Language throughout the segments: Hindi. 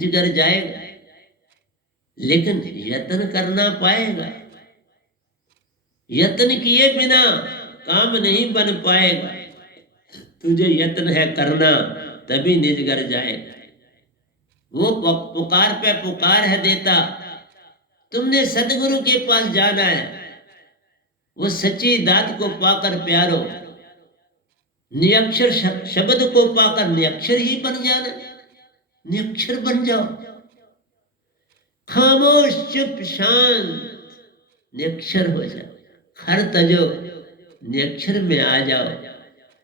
जिगर जाएगा, लेकिन यत्न करना पाएगा। यत्न किए बिना काम नहीं बन पाएगा। तुझे यत्न है करना, तभी निजगर जाएगा। वो पुकार पे पुकार है देता। तुमने सतगुरु के पास जाना है, वो सच्ची दात को पाकर प्यारो, निरक्षर शब्द को पाकर निरक्षर ही बन जाना। निरक्षर बन जाओ, खामोश चुप शांत निरक्षर हो जाओ। खर तजो निरक्षर में आ जाओ,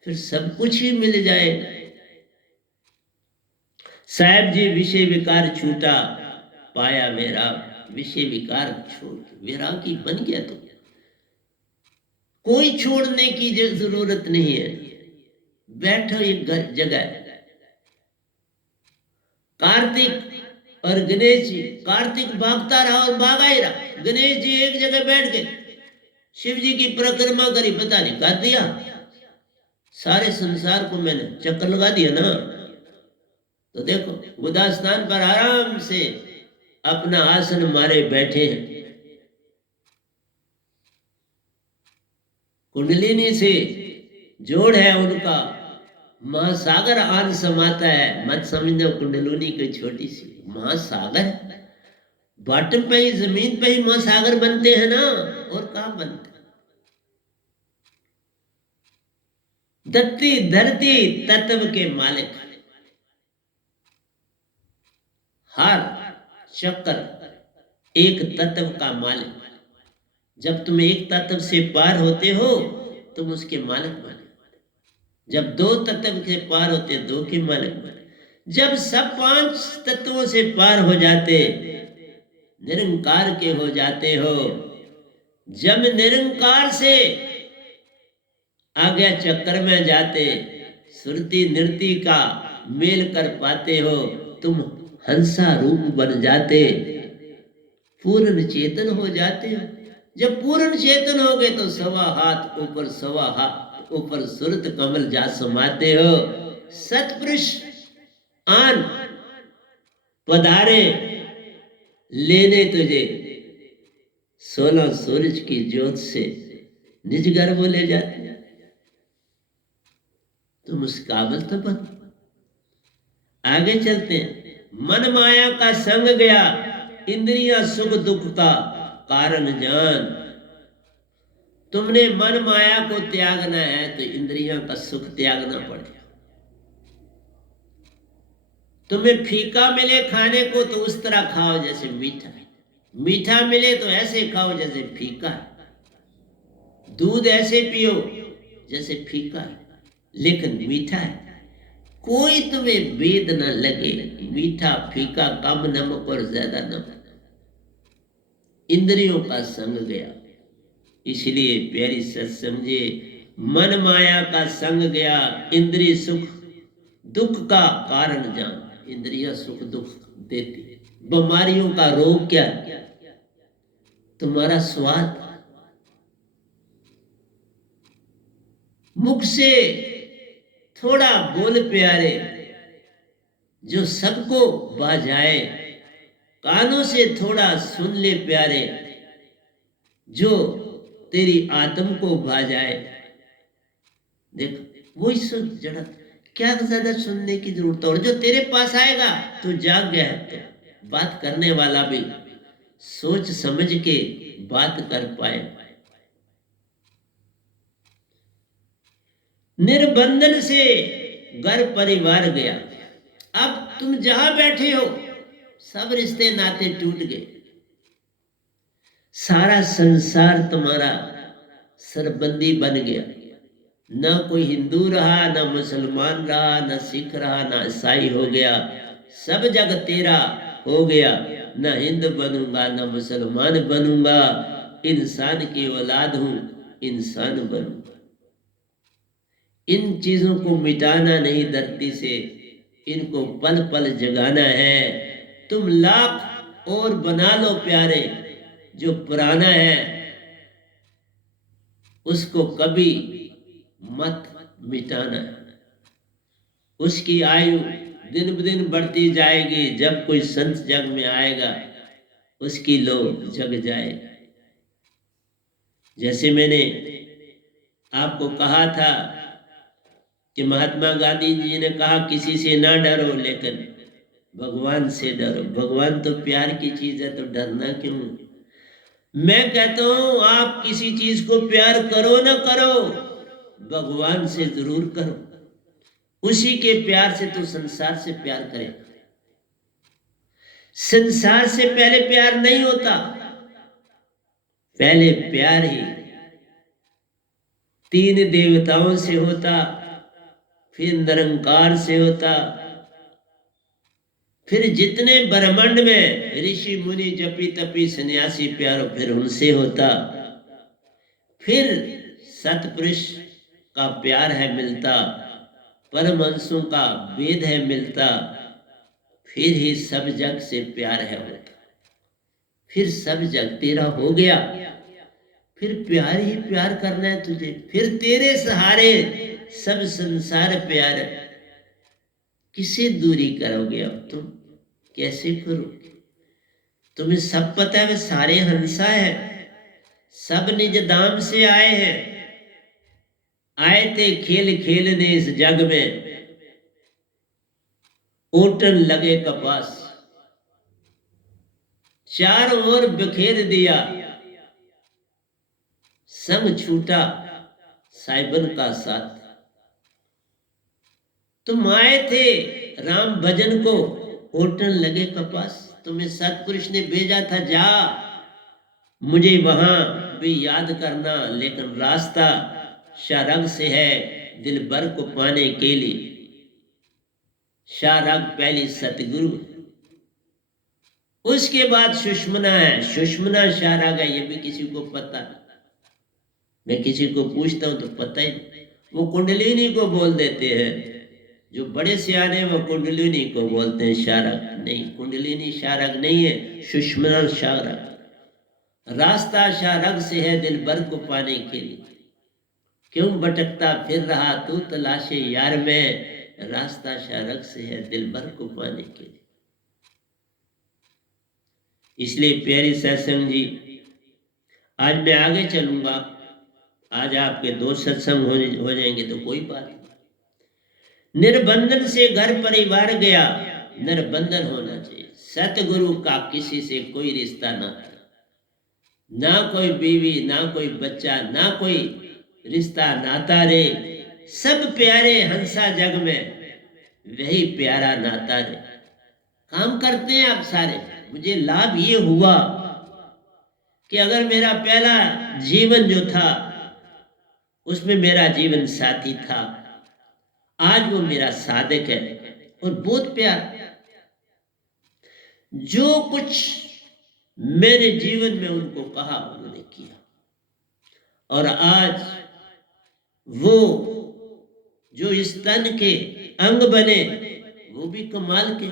फिर सब कुछ ही मिल जाएगा। साहब जी विषय विकार छूटा, पाया वैराग। विषय विकार छोड़ वैरागी बन गया। तो कोई छोड़ने की जरूरत नहीं है। बैठो एक जगह। कार्तिक और गणेश जी, कार्तिक भागता रहा और भागा ही रहा। गणेश जी एक जगह बैठ गए, शिव जी की परिक्रमा करी, पता नहीं कर दिया। सारे संसार को मैंने चक्कर लगा दिया ना। तो देखो बुधा स्थान पर आराम से अपना आसन मारे बैठे हैं। कुंडलिनी से जोड़ है उनका, महासागर आन समाता है। मत समझो कुंडलिनी कोई छोटी सी महासागर। बॉटम पे ही, जमीन पे ही महासागर बनते हैं ना, और कहां बनते। धरती धरती तत्व के मालिक, हर चक्र एक तत्व का मालिक। जब तुम एक तत्व से पार होते हो, तुम उसके मालिक बने। जब दो तत्व से पार होते, दो के मालिक बने। जब सब पांच तत्वों से पार हो जाते, निरंकार के हो जाते हो। जब निरंकार से आगे चक्कर में जाते, सुरती नृत्य का मेल कर पाते हो, तुम हंसा रूप बन जाते, पूर्ण चेतन हो जाते हो। जब पूर्ण चेतन हो गए तो सवा हाथ ऊपर, सवा हाथ ऊपर सुरत कमल जा समाते हो। सतपुरुष आन पधारे लेने तुझे, 16 सूरज की ज्योत से निज घर वो ले जाते। तुम उस काबिल तो बन। आगे चलते हैं। मन माया का संग गया, इंद्रियां सुख दुख का कारण जान। तुमने मन माया को त्यागना है तो इंद्रियों का सुख त्यागना पड़ेगा। तुम्हें फीका मिले खाने को तो उस तरह खाओ जैसे मीठा है। मीठा मिले तो ऐसे खाओ जैसे फीका है। दूध ऐसे पियो जैसे फीका है लेकिन मीठा है। कोई तुम्हें भेद न लगे, मीठा फीका, कम नमक और ज्यादा नमक। इंद्रियों का संग गया, इसलिए प्यारी सच समझे, मन माया का संग गया, इंद्रिय सुख दुख का कारण जान। इंद्रियां सुख दुख देती। बीमारियों का रोग क्या? तुम्हारा स्वाद। मुख से थोड़ा बोल प्यारे, जो सबको भा जाए। कानों से थोड़ा सुन ले प्यारे, जो तेरी आत्म को भा जाए। देखो वही सुन जड़ा, क्या ज्यादा सुनने की जरूरत है। और जो तेरे पास आएगा तो जाग गया है, तो बात करने वाला भी सोच समझ के बात कर पाए। निर्बंधन से घर परिवार गया। अब तुम जहां बैठे हो सब रिश्ते नाते टूट गए। सारा संसार तुम्हारा सरबंदी बन गया। ना कोई हिंदू रहा, ना मुसलमान रहा, ना सिख रहा, ना ईसाई हो गया। सब जग तेरा हो गया। ना हिंदू बनूंगा ना मुसलमान बनूंगा, इंसान की औलाद हूं, इंसान बनूंगा। इन चीजों को मिटाना नहीं धरती से, इनको पल पल जगाना है। तुम लाख और बना लो प्यारे, जो पुराना है उसको कभी मत मिटाना। उसकी आयु दिन ब दिन बढ़ती जाएगी। जब कोई संत जग में आएगा उसकी लो जग जाए। जैसे मैंने आपको कहा था कि महात्मा गांधी जी ने कहा किसी से ना डरो लेकिन भगवान से डरो। भगवान तो प्यार की चीज है, तो डरना क्यों? मैं कहता हूं आप किसी चीज को प्यार करो ना करो, भगवान से जरूर करो। उसी के प्यार से तो संसार से प्यार करें। संसार से पहले प्यार नहीं होता, पहले प्यार ही तीन देवताओं से होता, फिर निरंकार से होता, फिर जितने ब्रह्मांड में ऋषि मुनि जपी तपी सन्यासी प्यारो फिर उनसे होता, फिर सतपुरुष का प्यार है मिलता, परमहंसों का वेद है मिलता, फिर ही सब जग से प्यार है होता। फिर सब जग तेरा हो गया, फिर प्यार ही प्यार करना है तुझे। फिर तेरे सहारे सब संसार प्यार। किसे दूरी करोगे अब तुम, कैसे करोगे? तुम्हें सब पता है वे सारे हंसा है, सब निज धाम से आए हैं, आए थे खेल खेलने इस जग में, ओटन लगे कपास, चारों ओर बिखेर दिया, संग छूटा साइबन का साथ। तुम आए थे राम भजन को, ओटन लगे कपास। तुम्हें सतपुरुष ने भेजा था जा मुझे वहां भी याद करना, लेकिन रास्ता शारग से है दिल भर को पाने के लिए। शारग पहली सतगुरु, उसके बाद सुषमना है, सुषमना शारग है, ये भी किसी को पता नहीं। मैं किसी को पूछता हूं तो पता ही नहीं। वो कुंडलिनी को बोल देते हैं, जो बड़े सियाने वो कुंडलिनी को बोलते हैं, शारग नहीं। कुंडलिनी शारग नहीं है, सुषमना शारग। रास्ता शारग से है दिल भर को पाने के लिए। क्यों भटकता फिर रहा तू तलाशे यार में, रास्ता शारग से है दिल भर को पाने के लिए। इसलिए प्यारी सत्संग जी, आज मैं आगे चलूंगा। आज आपके 2 सत्संग हो जाएंगे तो कोई बात नहीं। निर्बंधन से घर परिवार गया, निर्बंधन होना चाहिए। सतगुरु का किसी से कोई रिश्ता ना था, ना कोई बीवी, ना कोई बच्चा, ना कोई रिश्ता नाता रे। सब प्यारे हंसा जग में, वही प्यारा नाता रे। काम करते हैं आप सारे। मुझे लाभ ये हुआ कि अगर मेरा पहला जीवन जो था उसमें मेरा जीवन साथी था, आज वो मेरा साधक है और बहुत प्यार। जो कुछ मेरे जीवन में उनको कहा उन्होंने किया, और आज वो जो इस तन के अंग बने वो भी कमाल के।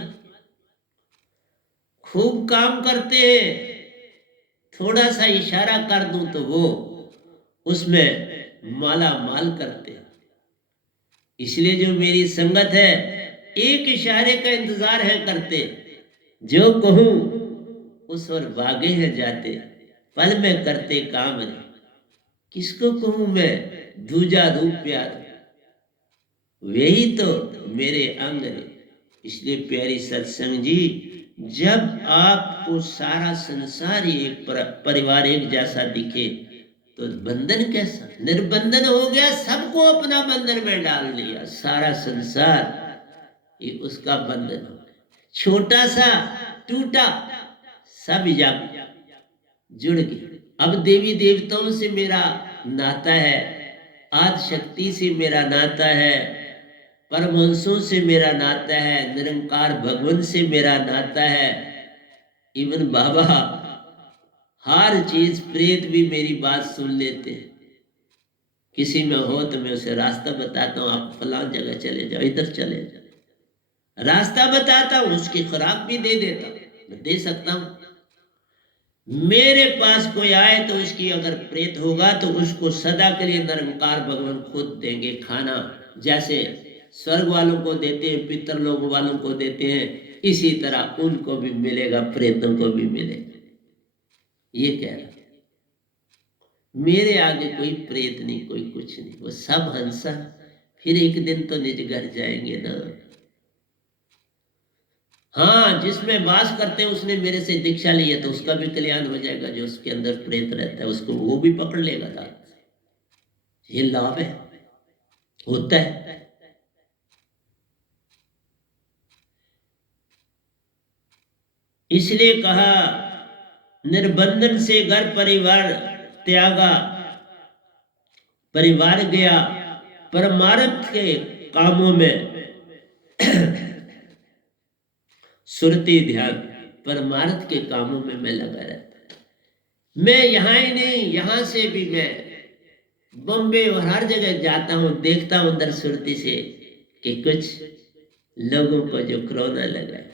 खूब काम करते हैं, थोड़ा सा इशारा कर दूं तो वो उसमें माला माल करते हैं। इसलिए जो मेरी संगत है, एक इशारे का इंतजार है करते, जो कहूं उस और भागे हैं जाते, पल में करते काम रे। किसको कहूं मैं दूजा रूप प्यार, वही तो मेरे अंग रे। इसलिए प्यारी सत्संग जी, जब आपको सारा संसार ही एक परिवार एक जैसा दिखे तो बंधन कैसा? निर्बंधन हो गया, सबको अपना बंधन में डाल लिया। सारा संसार ये उसका बंधन हो गया, छोटा सा टूटा, सब जग जुड़ गए। अब देवी देवताओं से मेरा नाता है, आदि शक्ति से मेरा नाता है, परमहंसों से मेरा नाता है, निरंकार भगवान से मेरा नाता है। इवन बाबा हर चीज, प्रेत भी मेरी बात सुन लेते हैं। किसी में हो तो मैं उसे रास्ता बताता हूँ, आप फलां जगह चले जाओ, इधर चले जाओ, रास्ता बताता हूँ, उसकी खुराक भी दे देता हूँ, मैं दे सकता हूँ। मेरे पास कोई आए तो उसकी अगर प्रेत होगा तो उसको सदा के लिए निरंकार भगवान खुद देंगे खाना। जैसे स्वर्ग वालों को देते हैं, पितर लोग वालों को देते हैं, इसी तरह उनको भी मिलेगा, प्रेतों को भी मिलेगा। ये कह रहा, मेरे आगे कोई प्रेत नहीं, कोई कुछ नहीं, वो सब हंसा। फिर एक दिन तो निज घर जाएंगे ना। हाँ, जिसमें वास करते हैं उसने मेरे से दीक्षा ली है तो उसका भी कल्याण हो जाएगा। जो उसके अंदर प्रेत रहता है उसको वो भी पकड़ लेगा दांत से। ये लाभ है, होता है। इसलिए कहा, निर्बंधन से घर परिवार त्यागा, परिवार गया, परमार्थ के कामों में सुरती ध्यान, परमार्थ के कामों में मैं लगा रहता। मैं यहाँ ही नहीं, यहाँ से भी मैं बॉम्बे और हर जगह जाता हूँ, देखता हूँ अंदर सुरती से कि कुछ लोगों को जो कोरोना लगा है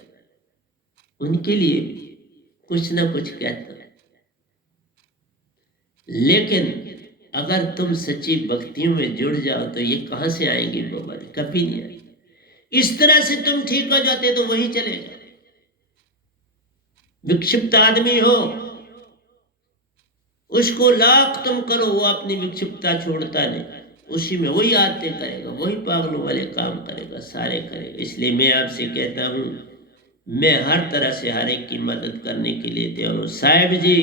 उनके लिए भी कुछ ना कुछ कहता है। लेकिन अगर तुम सच्ची भक्तियों में जुड़ जाओ तो ये कहाँ से आएंगी बीमारी? कभी नहीं आएगी। इस तरह से तुम ठीक हो जाते तो वहीं चले जाओ। विक्षिप्त आदमी हो, उसको लाख तुम करो, वो अपनी विक्षिप्तता छोड़ता नहीं, उसी में वही आदतें करेगा, वही पागलों वाले काम करेगा, सारे करेगा। इसलिए मैं आपसे कहता हूँ, मैं हर तरह से हर एक की मदद करने के लिए तैयार हूँ। साहिब जी,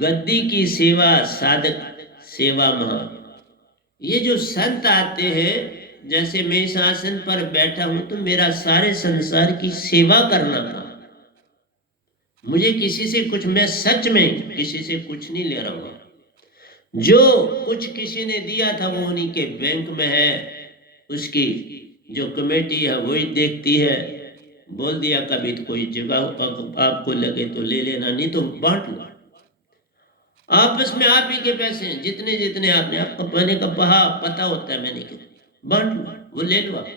गद्दी की सेवा साधक सेवा महान। ये जो संत आते हैं, जैसे मैं इस आसन पर बैठा हूं तो मेरा सारे संसार की सेवा करना था। मुझे किसी से कुछ, मैं सच में किसी से कुछ नहीं ले रहा हूं। जो कुछ किसी ने दिया था वो उन्हीं के बैंक में है, उसकी जो कमेटी है वही देखती है। बोल दिया कभी तो कोई जगह आपको लगे तो ले लेना, नहीं तो बांट लो। आपस में आप ही के पैसे हैं, जितने जितने आपने, आपका पाने का बहा पता होता है मैंने कितने, बांट लो, वो ले लो आप।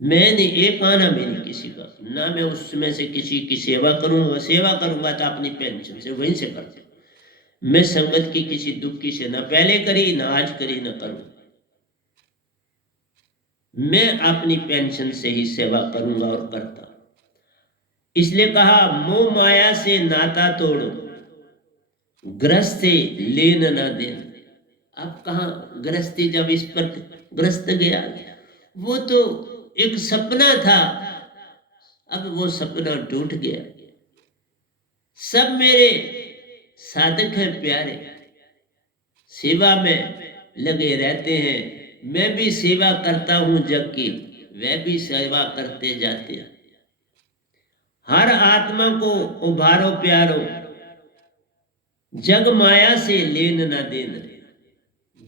मैंने एक आना भी नहीं किसी का, ना मैं उसमें से किसी की सेवा करूंगा। सेवा करूंगा तो अपनी पेंशन से वहीं से करते। मैं संगत की किसी दुखी से ना पहले करी, ना आज करी, ना करूं। मैं अपनी पेंशन से ही सेवा करूंगा और करता। इसलिए कहा, मोह माया से नाता तोड़ो, ग्रस्ते लेन न देन। अब कहा गृहस्थी, जब इस पर ग्रस्त गया, वो तो एक सपना था, अब वो सपना टूट गया। सब मेरे साधक हैं प्यारे, सेवा में लगे रहते हैं। मैं भी सेवा करता हूं जग की, वह भी सेवा करते जाते हैं। हर आत्मा को उभारो प्यारो, जग माया से लेन न देन।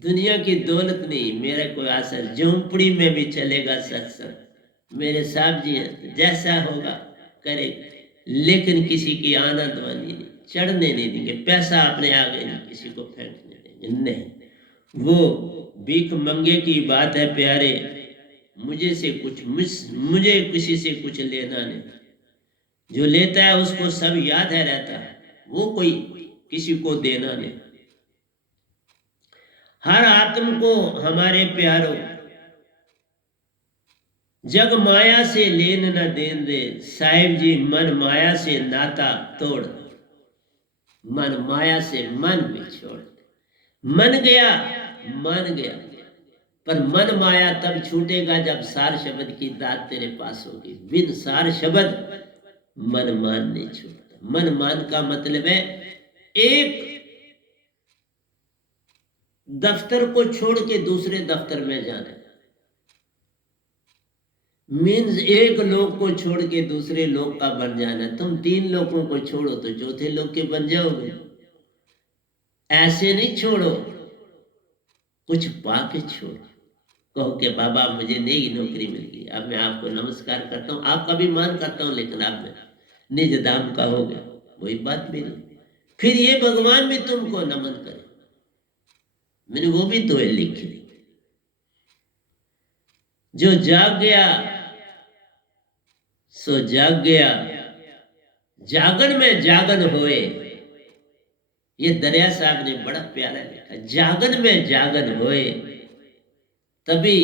दुनिया की दौलत नहीं, मेरा कोई आशा, झोंपड़ी में भी चलेगा सत्संग। मेरे साहब जी हैं, जैसा होगा करे, लेकिन किसी की आनंदवानी नहीं, चढ़ने नहीं देंगे। पैसा अपने आगे नहीं किसी को फेंकने देंगे, नहीं। वो भीख मंगे की बात है प्यारे, मुझे से कुछ, मुझे किसी से कुछ लेना नहीं। जो लेता है उसको सब याद है रहता है, वो कोई किसी को देना नहीं। हर आत्म को हमारे प्यारो, जग माया से लेन न देन दे। साहिब जी, मन माया से नाता तोड़, मन माया से मन भी छोड़। मन गया, मान गया, पर मन माया तब छूटेगा जब सार शब्द की दात तेरे पास होगी। बिन सार शब्द मन मान नहीं छूटता। मन मान का मतलब है एक दफ्तर को छोड़ के दूसरे दफ्तर में जाना, मीन्स एक लोग को छोड़ के दूसरे लोग का बन जाना। तुम 3 लोगों को छोड़ो तो चौथे लोग के बन जाओगे। ऐसे नहीं छोड़ो, कुछ पाके छोड़ो। कहो कि बाबा मुझे नई नौकरी मिल गई, अब मैं आपको नमस्कार करता हूँ, आपका भी मान करता हूँ, लेकिन आप में निज दाम का हो गया, वही बात मेरी। फिर ये भगवान भी तुमको नमन करे, मैंने वो भी तो लिखी। जो जाग गया सो जाग गया, जागन में जागन होए। ये दरिया साहब ने बड़ा प्यारा लिखा, जागन में जागन होए, तभी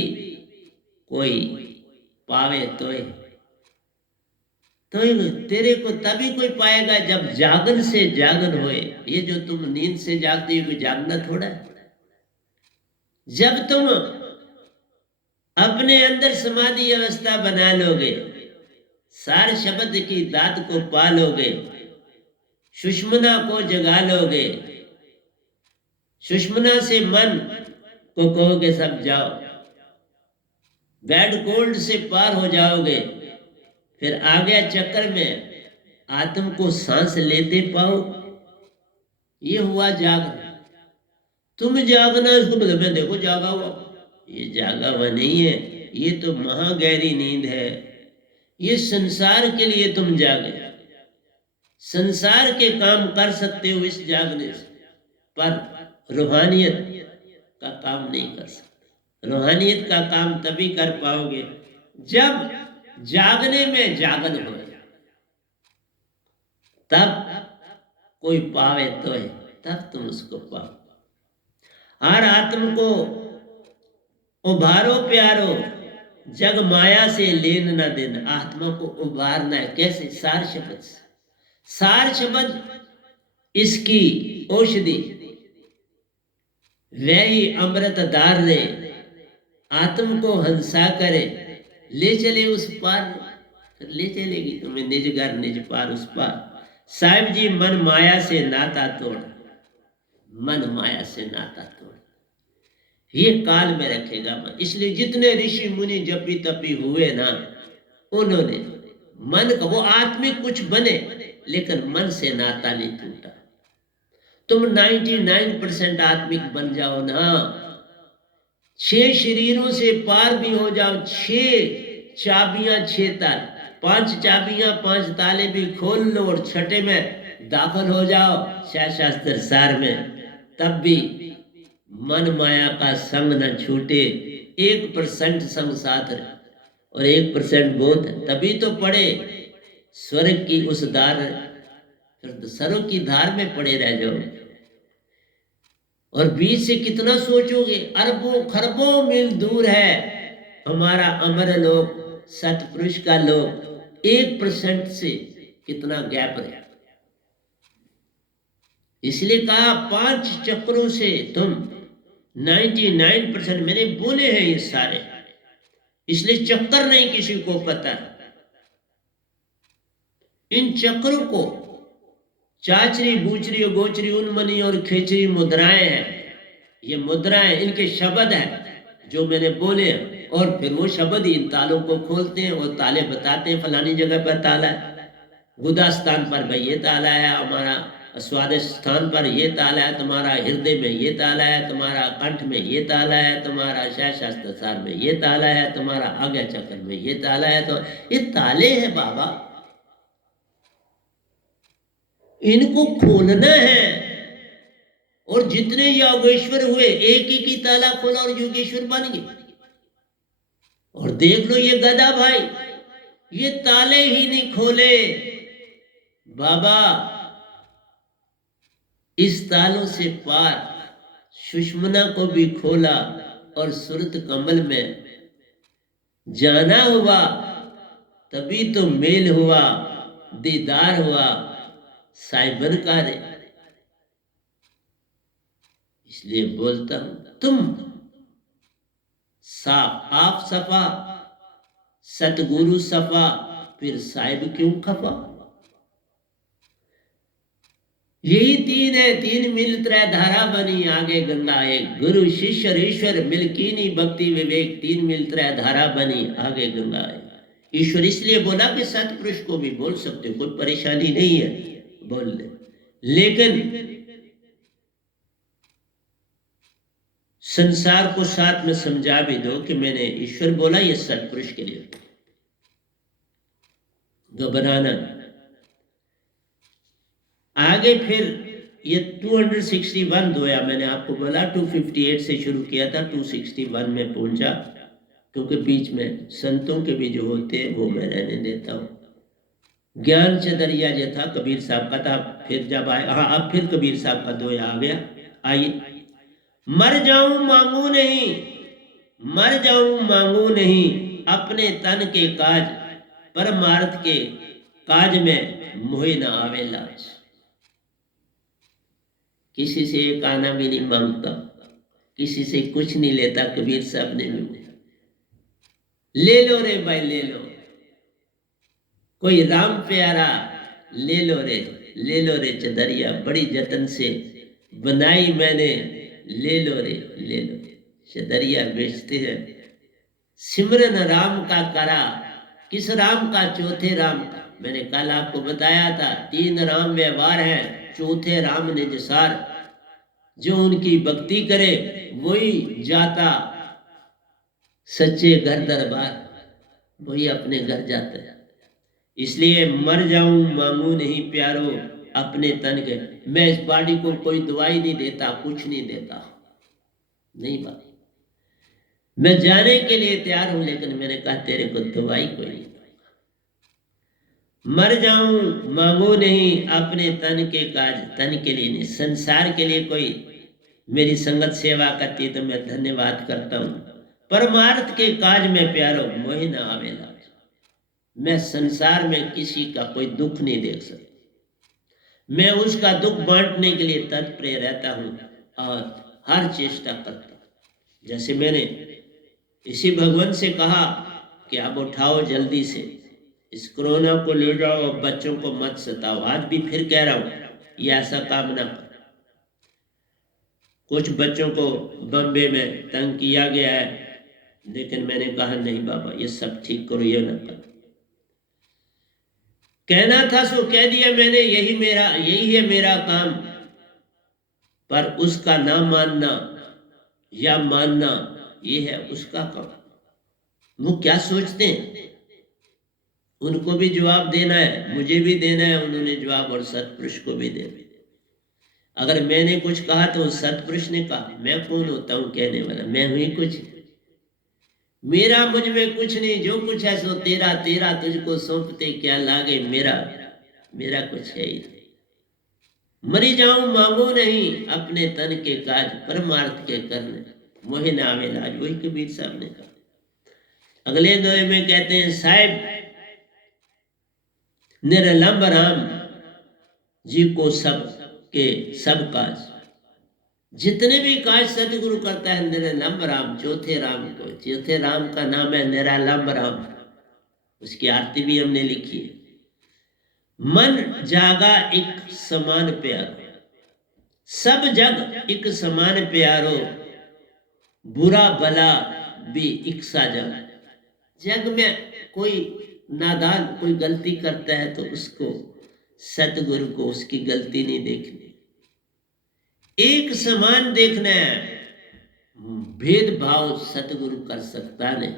कोई पावे तो तेरे को तभी कोई पाएगा जब जागन से जागन होए। ये जो तुम नींद से जागते हो कोई जागना थोड़ा है। जब तुम अपने अंदर समाधि अवस्था बना लोगे, सार शब्द की दात को पालोगे, सुषमना को जगा लोगे, सुषमना से मन को कहोगे सब जाओ, बैड कोल्ड से पार हो जाओगे, फिर आ गया चक्कर में आत्म को सांस लेते पाओ। ये हुआ जागना। तुम जागना इसको मतलब मैं देखो जागा हुआ, ये जागा हुआ नहीं है, ये तो महागहरी नींद है। ये संसार के लिए तुम जागे, संसार के काम कर सकते हो इस जागने से, पर रूहानियत का काम नहीं कर सकते। रूहानियत का काम तभी कर पाओगे जब जागने में जागन हो, तब कोई पावे तो है, तब तुम उसको पाओ। हर आत्म को उभारो प्यारो, जग माया से लेन न देन। आत्मा को उभारना है कैसे? सार शब्द से। सार शब्द इसकी औषधि, वही अमृतदार रे, आत्म को हंसा करे, ले चले उस पार, फिर ले चलेगी तुम्हें निज घर निज पार उस पार। साहिब जी मन माया से नाता तोड़, मन माया से नाता तोड़, ये काल में रखेगा मन। इसलिए जितने ऋषि मुनि जपी तपी हुए ना, उन्होंने मन का वो आत्मिक कुछ बने, लेकिन मन से नाता नहीं टूटा। तुम 99% आत्मिक बन जाओ ना, 6 शरीरों से पार भी हो जाओ, 6 चाबियां 6 ताले, 5 चाबियां 5 ताले भी खोल लो और छठे में दाखिल हो जाओ शास्त्र सार में, तब भी मन माया का संग न छूटे। 1% संग साथ और 1% बोध, तभी तो पड़े स्वर्ग की उस धार, फिर स्वर्ग की धार में पड़े रह जाओ। और बीच से कितना सोचोगे, अरबों खरबों मील दूर है हमारा अमर लोक, सतपुरुष का लोक। 1% से कितना गैप है। इसलिए कहा 5 चक्रों से तुम 99%, मैंने बोले हैं ये सारे, इसलिए चक्कर नहीं किसी को पता। इन चक्रों को चाचरी बूचरी गोचरी उन्मनी और खेचरी मुद्राएं हैं। ये मुद्राएं इनके शब्द हैं जो मैंने बोले, और फिर वो शब्द ही इन तालों को खोलते हैं और ताले बताते हैं फलानी जगह पर ताला है, गुदा स्थान पर भाई ये ताला है, हमारा स्वादिष्ट स्थान पर ये ताला है, तुम्हारा हृदय में ये ताला है, तुम्हारा कंठ में ये ताला है, तुम्हारा शास्त्र सार में ये ताला है, तुम्हारा आज्ञा चक्र में ये ताला है। तो ये ताले हैं बाबा, इनको खोलना है। और जितने योगेश्वर हुए एक ही ताला खोला और योगेश्वर बन गए। और देख लो ये गधा भाई, ये ताले ही नहीं खोले बाबा, इस तालों से पार सुषमना को भी खोला और सुरत कमल में जाना हुआ, तभी तो मेल हुआ, दीदार हुआ साइबन का रे। इसलिए बोलता हूं, तुम साफ आप सफा, सतगुरु सफा, फिर साहिब क्यों खफा। यही 3 है, 3 मिल त्रय धारा बनी, आगे गंगा एक, गुरु शिष्य ईश्वर मिलकीनी भक्ति विवेक, 3 मिल त्रय धारा बनी, आगे गंगा एक। ईश्वर इसलिए बोला कि सतपुरुष को भी बोल सकते हो, कोई परेशानी नहीं है, बोल ले। लेकिन संसार को साथ में समझा भी दो कि मैंने ईश्वर बोला, ये सतपुरुष के लिए, घबराना। आगे फिर ये 261 धोया, मैंने आपको बोला 258 से शुरू किया था, 261 में पहुंचा, क्योंकि बीच में संतों के भी जो होते हैं वो मैं रहने देता हूँ। ज्ञान चदरिया जो था कबीर साहब का था, फिर जब आए, हाँ अब फिर कबीर साहब का धोया आ गया। आइए, मर जाऊं मांगू नहीं, मर जाऊं मांगू नहीं अपने तन के काज, परमार्थ के काज में मोहि न आवे लाज। किसी से एक आना भी नहीं मांगता, किसी से कुछ नहीं लेता। कबीर साहब ने भी ले लो रे भाई ले लो, कोई राम प्यारा ले लो रे चदरिया, बड़ी जतन से बनाई मैंने, ले लो रे ले लो। चदरिया बेचते हैं। सिमरन राम का करा, किस राम का? चौथे राम का। मैंने कल आपको बताया था 3 राम व्यवहार है, चौथे राम ने जसार। जो उनकी भक्ति करे वही जाता सच्चे घर दरबार, वही अपने घर जाता है। इसलिए मर जाऊं मांगू नहीं प्यारो अपने तन के। मैं इस बॉडी को कोई दवाई नहीं देता, कुछ नहीं देता, नहीं बात। मैं जाने के लिए तैयार हूं, लेकिन मैंने कहा तेरे को दवाई कोई नहीं। मर जाऊं मांगू नहीं अपने तन के काज, तन के लिए नहीं, संसार के लिए कोई मेरी संगत सेवा करती तो मैं धन्यवाद करता हूं। परमार्थ के काज में प्यारो मोहि न आवे लाज। मैं संसार में किसी का कोई दुख नहीं देख सकता, मैं उसका दुख बांटने के लिए तत्पर रहता हूं और हर चेष्टा करता हूं। जैसे मैंने इसी भगवान से कहा कि आप उठाओ जल्दी से, इस कोरोना को ले जाओ, और बच्चों को मत सताओ। आज भी फिर कह रहा हूं ये ऐसा काम ना कर। कुछ बच्चों को बम्बे में तंग किया गया है, लेकिन मैंने कहा नहीं बाबा ये सब ठीक करो, ये ना कर। कहना था सो कह दिया मैंने, यही है मेरा काम। पर उसका ना मानना या मानना ये है उसका काम। वो क्या सोचते हैं, उनको भी जवाब देना है, मुझे भी देना है उन्होंने जवाब, और सतपुरुष को भी देना है। अगर मैंने कुछ कहा तो सतपुरुष ने कहा, मैं कौन होता हूं कहने वाला? मैं हुई कुछ, मेरा मुझ में कुछ नहीं, जो कुछ है सो तेरा, तेरा तुझको सौंपते क्या लागे मेरा, मेरा कुछ है ही नहीं। मरी जाऊं मांगो नहीं अपने तन के काज, परमार्थ के करने मोहि न आवे लाज। वही कबीर साहब ने कहा। अगले दोहे में कहते हैं, साहिब निरलंब राम जी को सब के सब काज। जितने भी काज सतगुरु करता है निरलंब राम, चौथे राम को, चौथे राम का नाम है निरालंब राम। उसकी आरती भी हमने लिखी है। मन जागा एक समान प्यारो, सब जग एक समान प्यारो, बुरा भला भी एक सा जग। जग में कोई नादान कोई गलती करता है तो उसको सतगुरु को उसकी गलती नहीं देखनी, एक समान देखना है। भेदभाव सतगुरु कर सकता नहीं।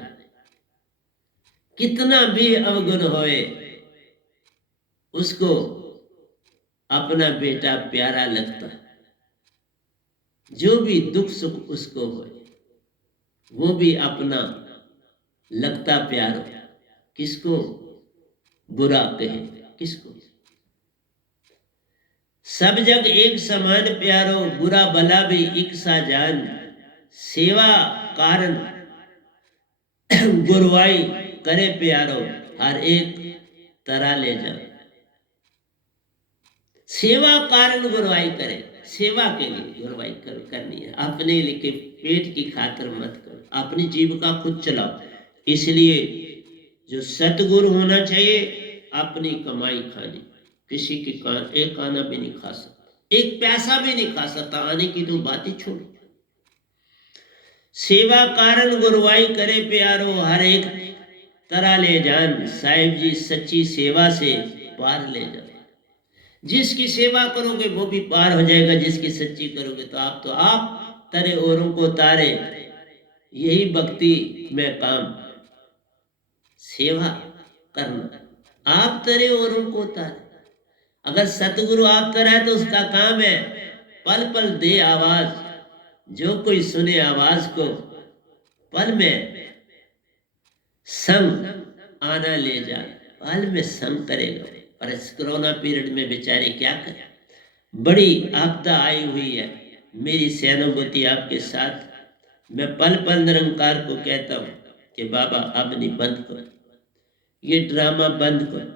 कितना भी अवगुण होए उसको अपना बेटा प्यारा लगता है। जो भी दुख सुख उसको होए वो भी अपना लगता प्यारो। किसको बुरा कहे किसको? सब जग एक समान प्यारो, बुरा भला भी एक सा जान। सेवा कारण गुरुवाई करे प्यारो, हर एक तरह ले जा। सेवा कारण गुरुवाई करे, सेवा के लिए गुरुवाई करनी है, अपने लिए पेट की खातिर मत करो, अपनी जीविका खुद चलाओ। इसलिए जो सतगुरु होना चाहिए अपनी कमाई खानी, किसी की एक आना भी नहीं खा सकता, एक पैसा भी नहीं खा सकता, आने की तो बात ही छोड़ो। सेवा कारण गुरुवाई करे प्यारो, हर एक तरह ले जान। साहिब जी सच्ची सेवा से पार ले जाओ। जिसकी सेवा करोगे वो भी पार हो जाएगा, जिसकी सच्ची करोगे तो आप तरे औरों को तारे। यही भक्ति में काम, सेवा करना, आप तरे औरों को तारे। अगर सतगुरु आप तरह है तो उसका काम है पल पल दे आवाज, जो कोई सुने आवाज को पल में संग आना ले जा, पल में संग करेगा। और इस कोरोना पीरियड में बेचारे क्या करें, बड़ी आपदा आई हुई है। मेरी सहानुभूति आपके साथ, मैं पल पल निरंकार को कहता हूँ कि बाबा अब नहीं, बंद करो, ये ड्रामा बंद करो।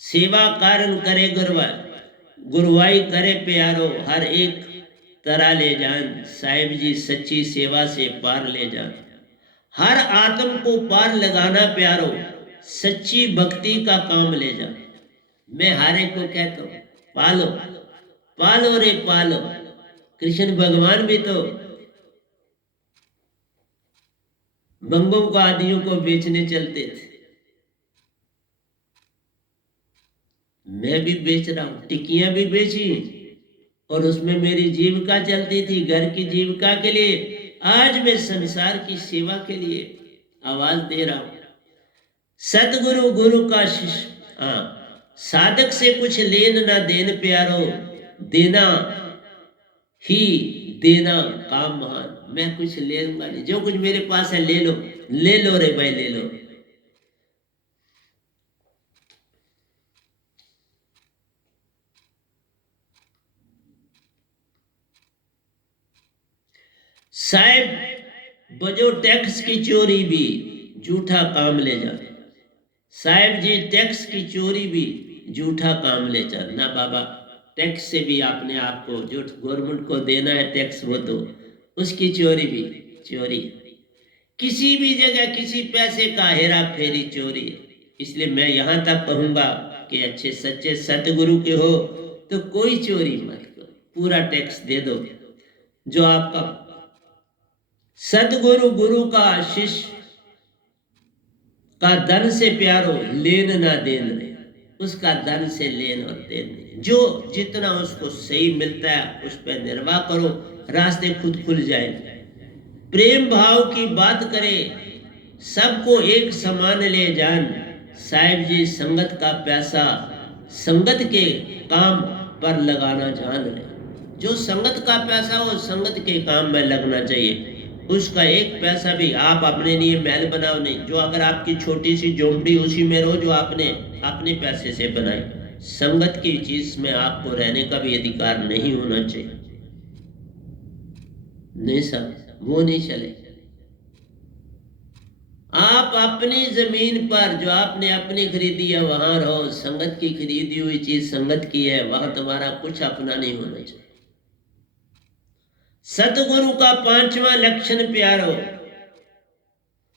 सेवा कारण करे गुरुवाई करे प्यारो, हर एक तरह ले जान, साहिब जी सच्ची सेवा से पार ले जान। हर आत्म को पार लगाना प्यारो, सच्ची भक्ति का काम ले जा। मैं हर एक को कहता हूँ पालो पालो रे पालो। कृष्ण भगवान भी तो बंगों को आदियों को बेचने चलते थे। मैं भी बेच रहा हूं, टिक्कियां भी बेची और उसमें मेरी जीविका चलती थी, घर की जीविका के लिए। आज मैं संसार की सेवा के लिए आवाज दे रहा हूं। सतगुरु गुरु का शिष्य, हाँ, साधक से कुछ लेन ना देन प्यारो, देना ही देना काम महान। मैं कुछ ले लूंगा नहीं, जो कुछ मेरे पास है ले लो, ले लो रे भाई ले लो। साहब बजो टैक्स की चोरी भी झूठा काम ले जा। साहब जी टैक्स की चोरी भी झूठा काम ले जा ना बाबा। टैक्स से भी आपने आपको जो गवर्नमेंट को देना है टैक्स, वो तो उसकी चोरी भी चोरी। किसी भी जगह किसी पैसे का हेरा फेरी चोरी है। इसलिए मैं यहां तक कहूंगा कि अच्छे सच्चे सतगुरु के हो तो कोई चोरी मत करो, पूरा टैक्स दे दो। जो आपका सतगुरु गुरु का शिष्य का धन से प्यारो, लेन ना देन रे। उसका धन से लेन और देन नहीं, जो जितना उसको सही मिलता है उस पर निर्वाह करो, रास्ते खुद खुल जाएंगे। प्रेम भाव की बात करे, सबको एक समान ले जान। साहिब जी संगत का पैसा संगत के काम पर लगाना जान ले। जो संगत का पैसा हो संगत के काम में लगना चाहिए। उसका एक पैसा भी आप अपने लिए महल बनाओ नहीं। जो अगर आपकी छोटी सी झोंपड़ी उसी में रहो जो आपने अपने पैसे से बनाई। संगत की चीज में आपको रहने का भी अधिकार नहीं होना चाहिए। नहीं सर, वो नहीं चले। आप अपनी जमीन पर जो आपने अपनी खरीदी है वहां रहो। संगत की खरीदी हुई चीज संगत की है, वहां तुम्हारा कुछ अपना नहीं होना चाहिए। सतगुरु का पांचवा लक्षण प्यारो,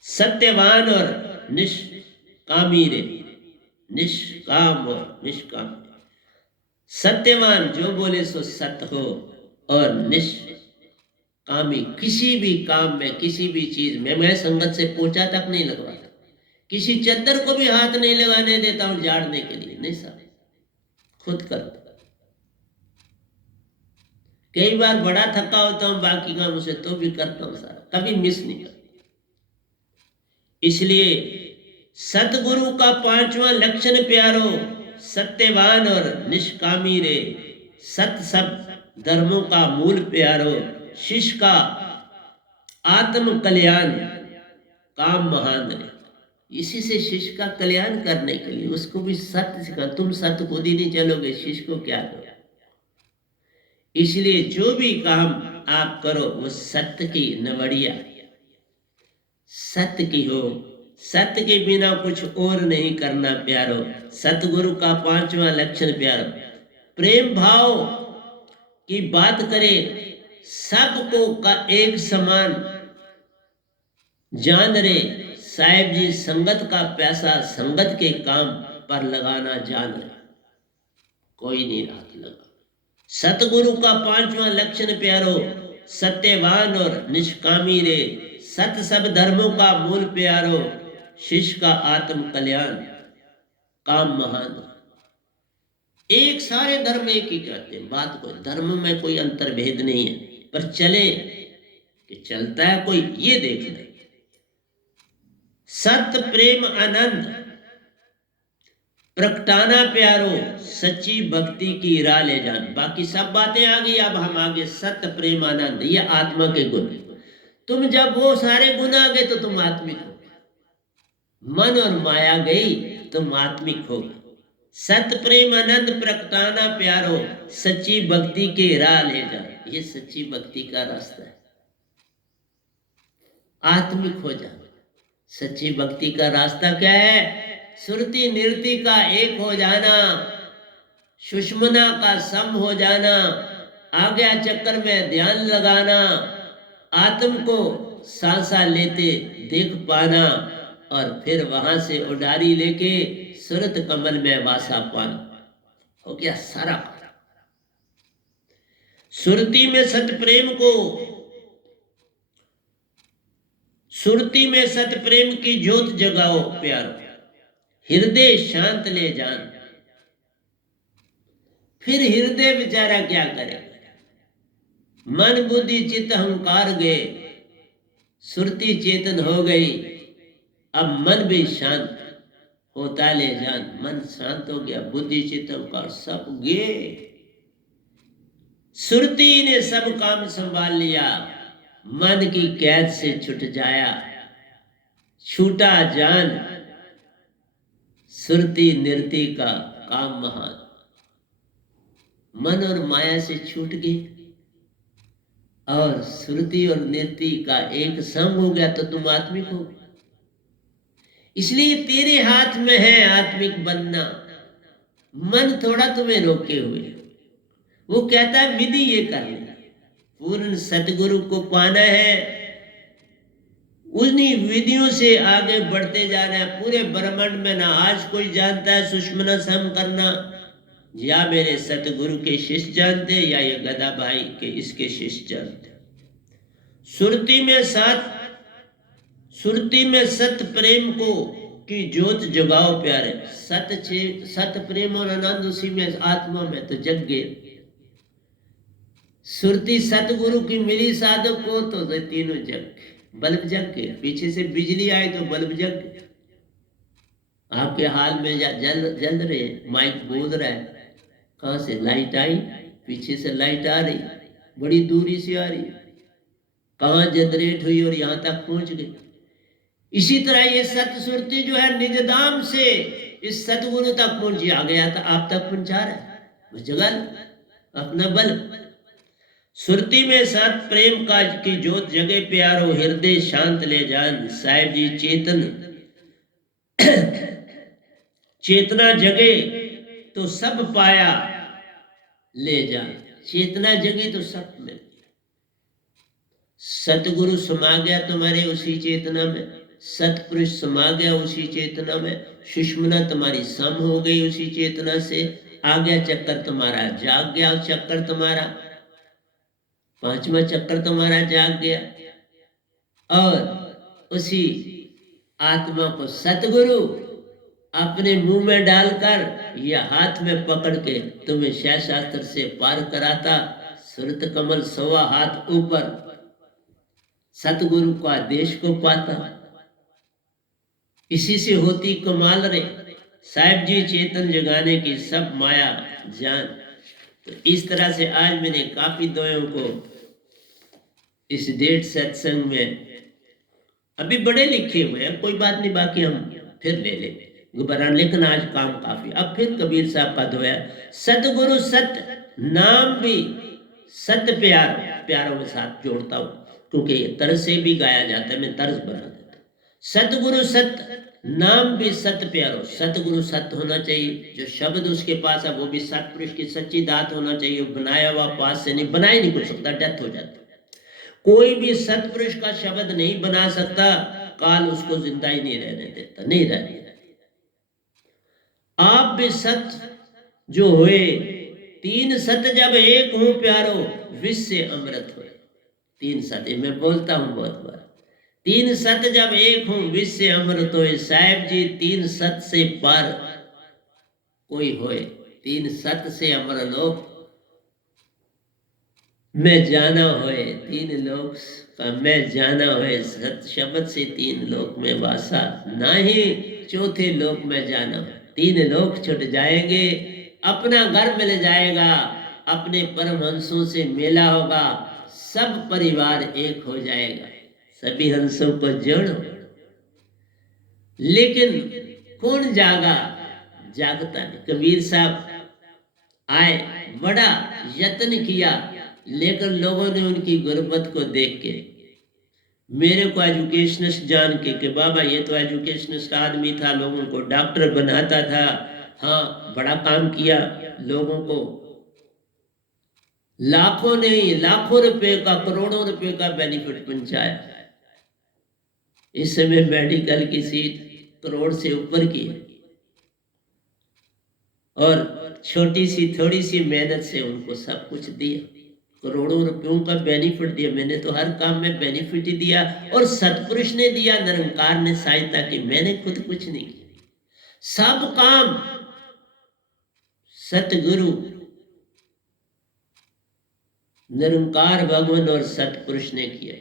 सत्यवान और निष्कामी रे। निष्काम और निष्काम। सत्यवान जो बोले सो सत्य हो, और निष्कामी किसी भी काम में किसी भी चीज में। मैं संगत से पोछा तक नहीं लगवाता, किसी चद्दर को भी हाथ नहीं लगाने देता हूं झाड़ने के लिए, नहीं साहब, खुद करता। कई बार बड़ा थका होता हूं बाकी कामों से तो भी करता हूं सारा, कभी मिस नहीं करता। इसलिए सतगुरु का पांचवा लक्षण प्यारो, सत्यवान और निष्कामी रे। सत सब धर्मों का मूल प्यारो, शिष्य का आत्म कल्याण काम महान रे। इसी से शिष्य का कल्याण करने के लिए उसको भी सत्य सिखा। तुम सत्य खुद ही नहीं चलोगे, शिष्य को क्या करो। इसलिए जो भी काम आप करो वो सत्य की नवड़िया सत्य की हो। सत्य के बिना कुछ और नहीं करना प्यारो। सतगुरु का पांचवा लक्षण प्यारो, प्रेम भाव की बात करे, सबको का एक समान जान रे। साहिब जी संगत का पैसा संगत के काम पर लगाना जान रे, कोई नहीं रात लगा। सतगुरु का पांचवा लक्षण प्यारो, सत्यवान और निष्कामी रे। सत सब धर्मों का मूल प्यारो, शिष्य का आत्म कल्याण काम महान। एक सारे धर्म एक ही कहते हैं, बात कोई धर्म में कोई अंतर भेद नहीं है, पर चले कि चलता है कोई ये देखना। सत्य प्रेम आनंद प्रकटाना प्यारो, सच्ची भक्ति की राह ले जाना। बाकी सब बातें आ गई, अब हम आगे सत्य प्रेम आनंद, ये आत्मा के गुण। तुम जब वो सारे गुण आ गए तो तुम आत्मिक हो। मन और माया गई तुम आत्मिक हो। सत्य प्रेम आनंद प्रकटाना प्यारो, सच्ची भक्ति के राह ले जा। ये सच्ची भक्ति का रास्ता है। आत्मिक हो जाना। सच्ची भक्ति का रास्ता क्या है? सुरति निरति का एक हो जाना, सुषमना का सम हो जाना, आज्ञा चक्कर में ध्यान लगाना, आत्म को सांसा लेते देख पाना और फिर वहां से उडारी लेके सुरत कमल में वासा पाना। हो गया सारा। सुरती में सत प्रेम को, सुरती में सत प्रेम की ज्योत जगाओ प्यारो, हृदय शांत ले जान। फिर हृदय बेचारा क्या करे? मन बुद्धि चित्त अहंकार गए, सुरती चेतन हो गई। अब मन भी शांत होता ले जान। मन शांत हो गया, बुद्धि चित्त अहंकार सब गए। सुरती ने सब काम संभाल लिया, मन की कैद से छूट जाया, छूटा जान। सुरती निरति का काम महान। मन और माया से छूट गई और सुरति और निरति का एक संग हो गया तो तुम आत्मिक हो। इसलिए तेरे हाथ में है आत्मिक बनना। मन थोड़ा तुम्हें रोके हुए, वो कहता है विधि ये करनी, पूर्ण सतगुरु को पाना है, उन्हीं विधियों से आगे बढ़ते जाना है। पूरे ब्रह्मांड में ना आज कोई जानता है सुषमना सम करना, या मेरे सतगुरु के शिष्य जानते, या ये गदा भाई के इसके शिष्य जानते। सुरती में साथ, सुरती में सत प्रेम को की ज्योत जगाओ प्यारे। सत प्रेम और आनंद उसी में, आत्मा में तो जग गए। सुरती सतगुरु की मिली साधक को तो तीनों जग, बल्ब जग गए। पीछे से बिजली आई तो बल्ब जग गए। आपके हाल में जल रहे, माइक बोल रहा है, कहां से लाइट आई? पीछे से लाइट आ रही, बड़ी दूरी से आ रही, कहां जनरेट हुई और यहां तक पहुंच गई। इसी तरह ये सत सुरती जो है निजदाम से इस सतगुरु तक पहुंची, आ गया था आप तक पहुंचा रहा है। जगल अपना बल। सुरती में सत प्रेम का की ज्योत जगे प्यारो, हृदय शांत ले जान। साहिब जी चेतन चेतना जगे तो सब पाया ले जान। चेतना जगी तो सब मिल। सतगुरु समा गया तुम्हारे उसी चेतना में, सतपुरुष समा गया उसी चेतना में, सुषमना तुम्हारी सम हो गई उसी चेतना से। आ गया चक्कर तुम्हारा, जाग गया चक्कर तुम्हारा, पांचवा चक्कर तुम्हारा जाग गया। और उसी आत्मा को सतगुरु अपने मुंह में डालकर या हाथ में पकड़ के तुम्हें शय शास्त्र से पार कराता। सुरत कमल सवा हाथ ऊपर, सतगुरु का देश को पाता। इसी से होती कमाल रे। साहिब जी चेतन जगाने की सब माया जान। तो इस तरह से आज मैंने काफी दोयों को इस डेढ़ सत्संग में, अभी बड़े लिखे हुए हैं, कोई बात नहीं, बाकी हम फिर ले लेंगे, लेकिन आज काम काफी। अब फिर कबीर साहब का दोया, सतगुरु सत नाम भी सत प्यार, प्यारों के साथ जोड़ता हूं क्योंकि तर्ज से भी गाया जाता है, मैं तर्ज बना देता। सतगुरु सत नाम भी सत प्यारो। सतगुरु सत्य होना चाहिए, जो शब्द उसके पास है वो भी सतपुरुष की सच्ची दात होना चाहिए। बनाया हुआ पास से नहीं, बना ही नहीं कुछ सकता, डेथ हो जाती। कोई भी सतपुरुष का शब्द नहीं बना सकता, काल उसको जिंदा ही नहीं रहने देता, नहीं रहने। आप भी सत जो हुए, तीन सत जब एक हूं प्यारो, विश्व से अमृत हुए। तीन सत मैं बोलता हूं बहुत बार, तीन सत जब एक हूं विश्व से अमृत होए। साहिब जी तीन सत से पार कोई होए, तीन सत से अमर लोक में जाना होए। तीन लोक का मैं जाना होए, सत शब्द से तीन लोक में वासा, ना ही चौथे लोक में जाना। तीन लोक छुट जाएंगे, अपना घर मिल जाएगा, अपने परमहंसों से मेला होगा, सब परिवार एक हो जाएगा, सभी हंसों को जोड़ो। लेकिन कौन जागा? जागता नहीं। कबीर साहब आए, बड़ा यत्न किया, लेकिन लोगों ने उनकी गुर्बत को देख के मेरे को एजुकेशनिस्ट जान के बाबा ये तो एजुकेशनिस्ट आदमी था, लोगों को डॉक्टर बनाता था, हाँ बड़ा काम किया, लोगों को लाखों नहीं लाखों रुपए का, करोड़ों रुपए का बेनिफिट पहुंचाया। इस समय मेडिकल की सीट करोड़ से ऊपर की है, और छोटी सी थोड़ी सी मेहनत से उनको सब कुछ दिया, करोड़ों रुपयों का बेनिफिट दिया। मैंने तो हर काम में बेनिफिट ही दिया, और सतपुरुष ने दिया, निरंकार ने सहायता की, मैंने खुद कुछ नहीं किया। सब काम सतगुरु, निरंकार भगवान और सतपुरुष ने किया।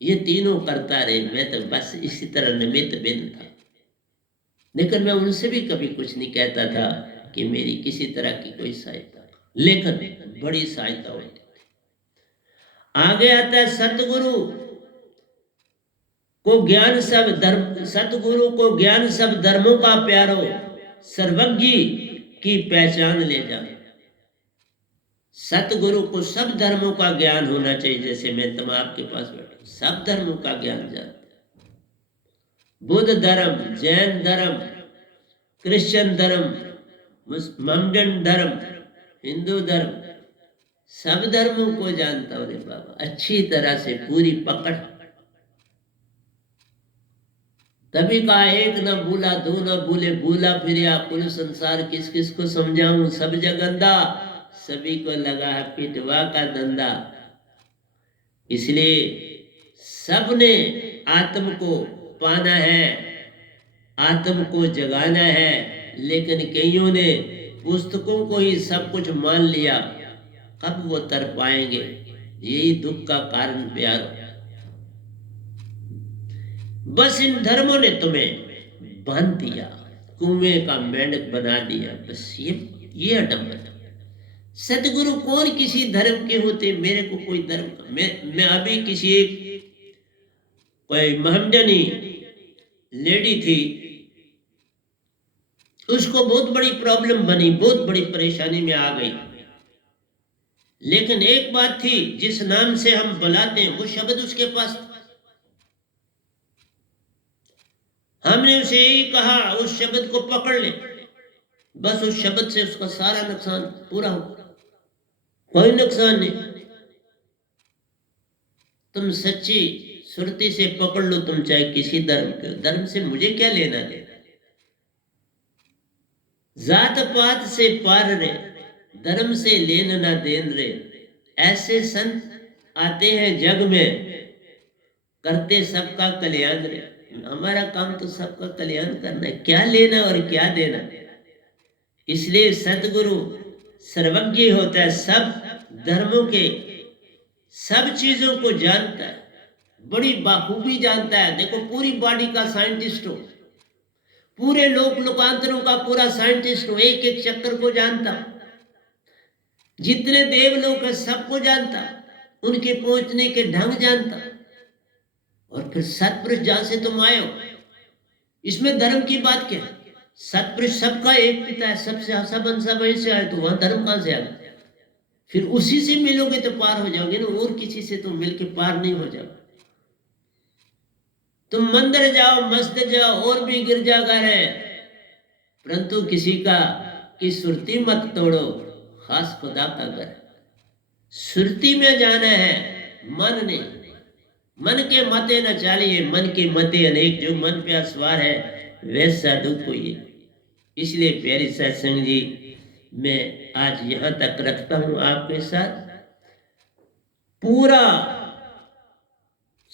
ये तीनों करता रहे, मैं तो बस इसी तरह निमित्त बिन था। लेकिन मैं उनसे भी कभी कुछ नहीं कहता था कि मेरी किसी तरह की कोई सहायता, लेकिन बड़ी सहायता होती थी। आगे आता है सतगुरु को ज्ञान सब धर्म, सतगुरु को ज्ञान सब धर्मों का प्यारो, सर्वज्ञ की पहचान ले जा। सतगुरु को सब धर्मों का ज्ञान होना चाहिए। जैसे मैं तुम आपके पास बैठा, सब धर्मों का ज्ञान जानता, बुद्ध धर्म, जैन धर्म, क्रिश्चियन धर्म, मोहम्मदन धर्म, हिंदू धर्म, सब धर्मों को जानता हूं रे बाबा, अच्छी तरह से पूरी पकड़। तभी कहा एक न भूला दो न भूले, भूला फिर कुल संसार किस किस को समझाऊं, सब जगंदा सभी को लगा है पिटवा का धंधा। इसलिए सबने आत्म को पाना है, आत्म को जगाना है, लेकिन कईयों ने पुस्तकों को ही सब कुछ मान लिया, कब वो तर पाएंगे? यही दुख का कारण प्यारो। बस इन धर्मों ने तुम्हें बांध दिया, कुएं का मेंढक बना दिया, बस ये अडम्बर। सतगुरु कौन किसी धर्म के होते? मेरे को कोई धर्म, मैं अभी किसी एक कोई मोहम्मदनी लेडी थी, उसको बहुत बड़ी प्रॉब्लम बनी, बहुत बड़ी परेशानी में आ गई। लेकिन एक बात थी, जिस नाम से हम बुलाते हैं वो शब्द उसके पास था। हमने उसे यही कहा उस शब्द को पकड़ ले, बस उस शब्द से उसका सारा नुकसान पूरा हो, कोई नुकसान नहीं। तुम सच्ची सुरती से पकड़ लो, तुम चाहे किसी धर्म के, धर्म से मुझे क्या लेना देना, जात पात से पार रे, धर्म से लेन ना देन रे। ऐसे संत आते हैं जग में, करते सबका कल्याण रे। हमारा काम तो सबका कल्याण करना है, क्या लेना और क्या देना। इसलिए सतगुरु सर्वज्ञ होता है, सब धर्मों के सब चीजों को जानता है, बड़ी बाखूबी जानता है। देखो पूरी बॉडी का साइंटिस्ट हो, पूरे लोक लोकांतरों का पूरा साइंटिस्ट हो, एक एक चक्कर को जानता, जितने देवलोक है सबको जानता, उनके पहुंचने के ढंग जानता। और फिर सतपुरुष जहां से तुम आए हो, इसमें धर्म की बात क्या है? सतपुरुष सबका एक पिता है, सबसे सब अंशा वहीं से आए, तो वहां धर्म कहां से आ गया? फिर उसी से मिलोगे तो पार हो जाओगे ना, और किसी से तुम मिलके पार नहीं हो जाओगे। तुम मंदिर जाओ, मस्जिद जाओ, और भी गिरजाघर है, परंतु किसी का की सुरती मत तोड़ो, खास खुदा का घर। सुरती में जाना है, मन ने, मन के मते न चालिए, मन के मते अनेक, जो मन पे सवार है वैसा दुख हुई। इसलिए प्यारी सत्संग जी, मैं आज यहां तक रखता हूं आपके साथ। पूरा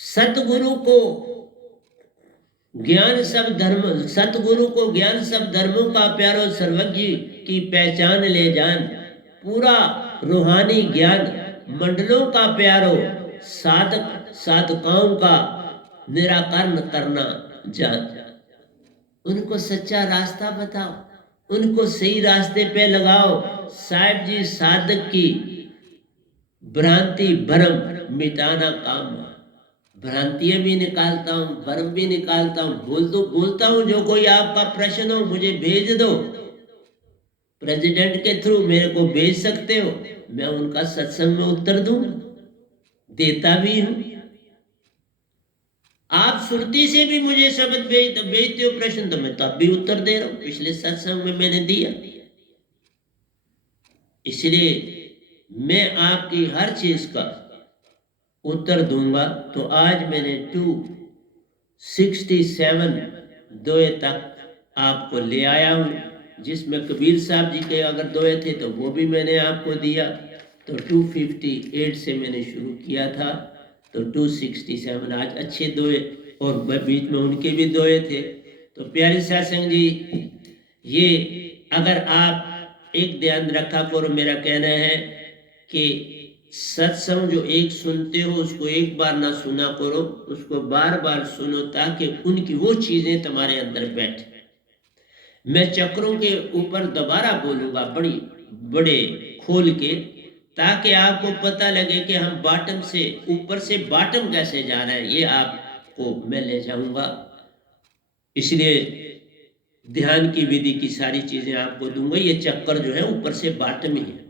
सतगुरु को ज्ञान सब धर्म, सतगुरु को ज्ञान सब धर्मों का प्यारो, सर्वज्ञ की पहचान ले जान। पूरा रूहानी ज्ञान मंडलों का प्यारो, साधक साधकाओं का निराकरण करना जान। उनको सच्चा रास्ता बताओ, उनको सही रास्ते पे लगाओ। साहिब जी साधक की भ्रांति भ्रम मिटाना काम, भ्रांतियां भी निकालता हूँ, भ्रम भी निकालता हूँ, बोलता हूँ। जो कोई आपका प्रश्न हो मुझे भेज दो, प्रेसिडेंट के थ्रू मेरे को भेज सकते हो, मैं उनका सत्संग में उत्तर दूंगा, देता भी हूं। आप सुरती से भी मुझे शब्द भेजते हो प्रश्न, तो मैं तब भी उत्तर दे रहा हूं, पिछले सत्संग में मैंने दिया। इसलिए मैं आपकी हर चीज का उत्तर दूंगा। तो आज मैंने 267 दोए तक आपको ले आया हूं, जिसमें कबीर साहब जी के अगर दोए थे तो वो भी मैंने आपको दिया। तो 258 से मैंने शुरू किया था, तो 267 आज अच्छे दोए, और बीच में उनके भी दोए थे। तो प्यारे सत्संग जी, ये अगर आप एक ध्यान रखा करो, मेरा कहना है कि सत्संग जो एक सुनते हो उसको एक बार ना सुना करो, उसको बार बार सुनो, ताकि उनकी वो चीजें तुम्हारे अंदर बैठे। मैं चक्रों के ऊपर दोबारा बोलूंगा बड़े खोल के, ताकि आपको पता लगे कि हम बॉटम से ऊपर से बॉटम कैसे जा रहे हैं, ये आपको मैं ले जाऊंगा। इसलिए ध्यान की विधि की सारी चीजें आपको दूंगा। ये चक्कर जो है ऊपर से बॉटम ही है,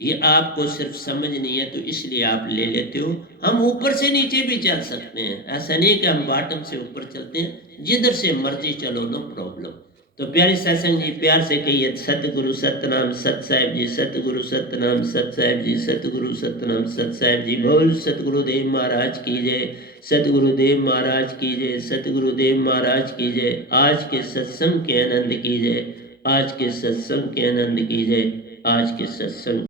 ये आपको सिर्फ समझ नहीं है, तो इसलिए आप ले लेते हो। हम ऊपर से नीचे भी चल सकते हैं, ऐसा नहीं कि हम बॉटम से ऊपर चलते हैं, जिधर से मर्जी चलो, नो प्रॉब्लम। तो प्यारे सत्संग जी, प्यार से कहिए सतगुरु सतनाम सत साहिब जी, सतगुरु सतनाम सत साहिब जी, सतगुरु सतनाम सत साहिब जी। बोल सतगुरुदेव महाराज की जय, सतगुरुदेव महाराज की जय, सतगुरुदेव महाराज की जय। आज के सत्संग के आनंद की जय, आज के सत्संग के आनंद की जय, आज के सत्संग